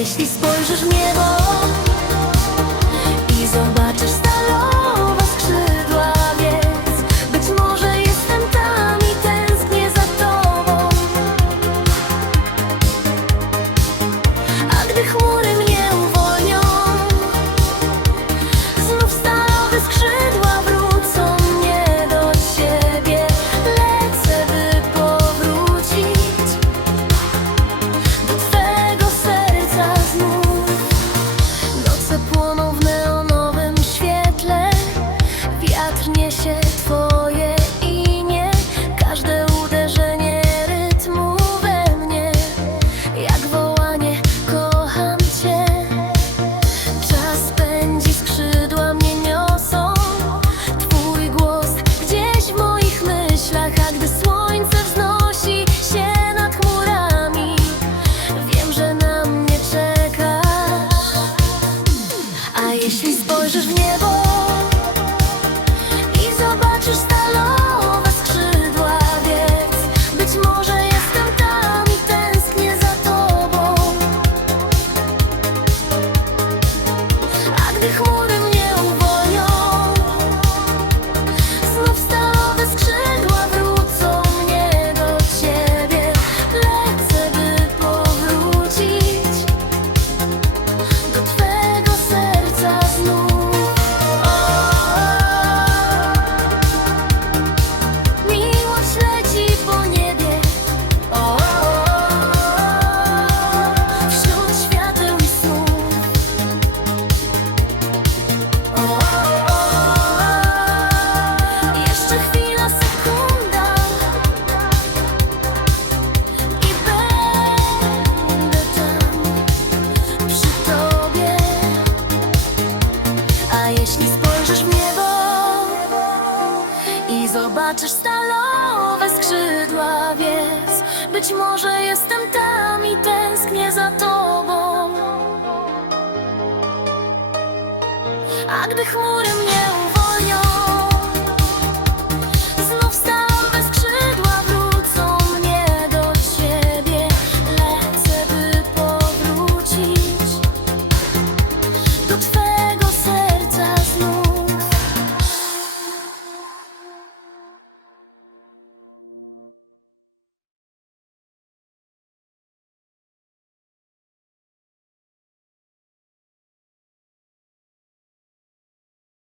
jeśli spojrzysz w niebo zobaczysz stalowe skrzydła, więc być może jestem tam i tęsknię za tobą. A gdy chmury mnie